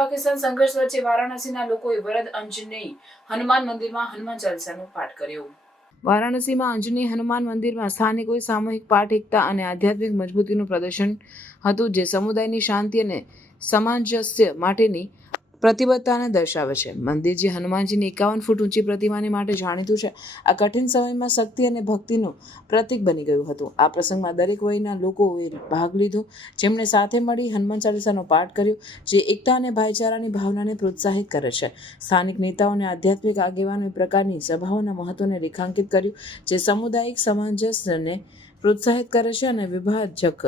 પાકિસ્તાન સંઘર્ષ વચ્ચે વારાણસીના લોકોએ વરદ અંજનેય હનુમાન મંદિરમાં હનુમાન ચાલીસાનો પાઠ કર્યો. વારાણસીમાં અંજની હનુમાન મંદિરમાં સ્થાનિકોએ સામૂહિક પાઠ, એકતા અને આધ્યાત્મિક મજબૂતીનું પ્રદર્શન હતું, જે સમુદાયની શાંતિ અને સામંજસ્ય માટેની પ્રતિબદ્ધતાને દર્શાવે છે. મંદિરજી હનુમાનજીની એકાવન ફૂટ ઊંચી પ્રતિમાની માટે જાણીતું છે, આ કઠિન સમયમાં શક્તિ અને ભક્તિનું પ્રતીક બની ગયું હતું. આ પ્રસંગમાં દરેક વયના લોકોએ ભાગ લીધો, જેમણે સાથે મળી હનુમાન ચાલીસાનો પાઠ કર્યો, જે એકતા અને ભાઈચારાની ભાવનાને પ્રોત્સાહિત કરે છે. સ્થાનિક નેતાઓ અને આધ્યાત્મિક આગેવાનો પ્રકારની સભાઓના મહત્વને રેખાંકિત કર્યું, જે સામુદાયિક સામંજસ્યને પ્રોત્સાહિત કરે છે અને વિભાજક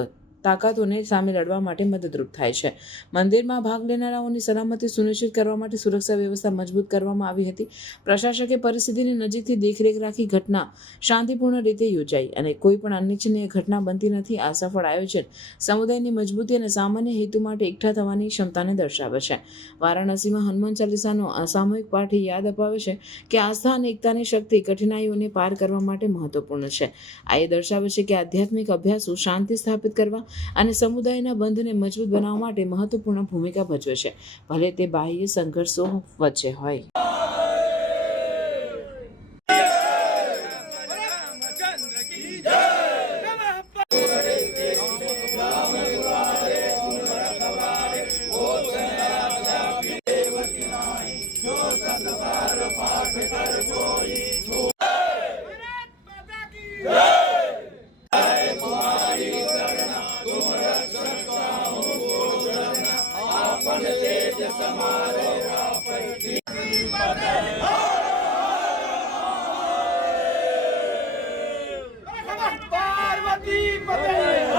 તાકાતોને સામે લડવા માટે મદદરૂપ થાય છે. મંદિરમાં ભાગ લેનારાઓની સલામતી સુનિશ્ચિત કરવા માટે સુરક્ષા વ્યવસ્થા મજબૂત કરવામાં આવી હતી. પ્રશાસકે પરિસ્થિતિની નજીકથી દેખરેખ રાખી ઘટના શાંતિપૂર્ણ રીતે યોજાઈ અને કોઈ પણ અનિચ્છનીય ઘટના બનતી નથી આ સફળ આયોજન સમુદાયની મજબૂતી અને સામાન્ય હેતુ માટે એકઠા થવાની ક્ષમતાને દર્શાવે છે. વારાણસીમાં હનુમાન ચાલીસાનો અસામૂહિક સામૂહિક પાઠ યાદ અપાવે છે કે આસ્થા અને એકતાની શક્તિ કઠિનાઈઓને પાર કરવા માટે મહત્વપૂર્ણ છે. આ એ દર્શાવે છે કે આધ્યાત્મિક અભ્યાસો શાંતિ સ્થાપિત કરવા અને સમુદાયના બંધને મજબૂત બનાવવા માટે મહત્વપૂર્ણ ભૂમિકા ભજવે છે. ભલે તે બાહ્ય સંઘર્ષો વચ્ચે હોય. તમારે આપણી પાર્વતી પટેલ.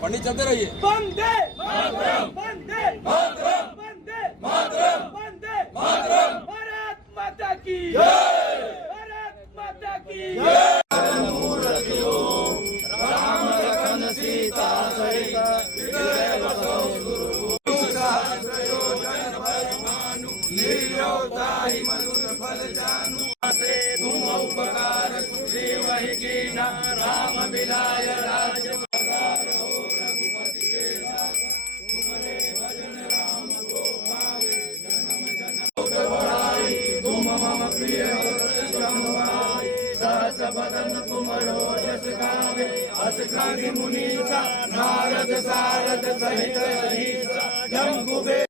પંડિત ચલતે રહીએ. વંદે. વંદે. વંદે. વહી મનુર ફલ જાનુ આસે તુમ ઉપકાર સુગ્રીવ વહી કીના રામ બિલાય રાજ પધાર હો રઘુપતિ કે તુમરે ભજન રામ કો ભાવે જન્મ જન્મ ભળાઈ તુમ મમ પ્રિય સંભાઈ સહસ બદન તુમરો જસ ગાવે અસ ગાગી મુનિસા નારદ સારદ સહિત હરીસા જમ કુબે